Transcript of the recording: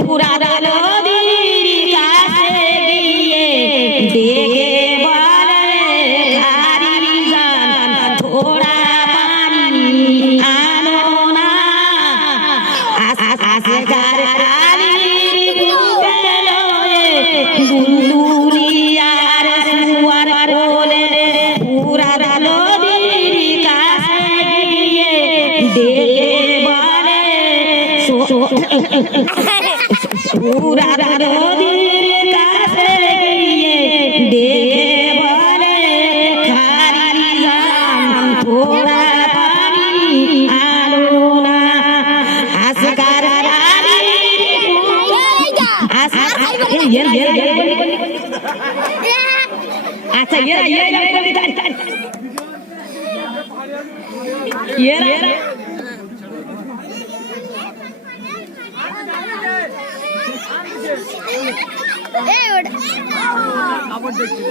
পুরা নদীর কাছে গিয়ে ডেকে বলে খারি জান থোড়া পানি আনো না আসগার কালির বুকে লয়ে দুলুলিয়ার সুয়ার কোলে পুরা নদীর কাছে গিয়ে ডেকে বলে পুরা নদীর কাছে গিয়ে ডেকে বলে খারি জান থোড়া পানি আনো না আসগার আচ্ছা এরা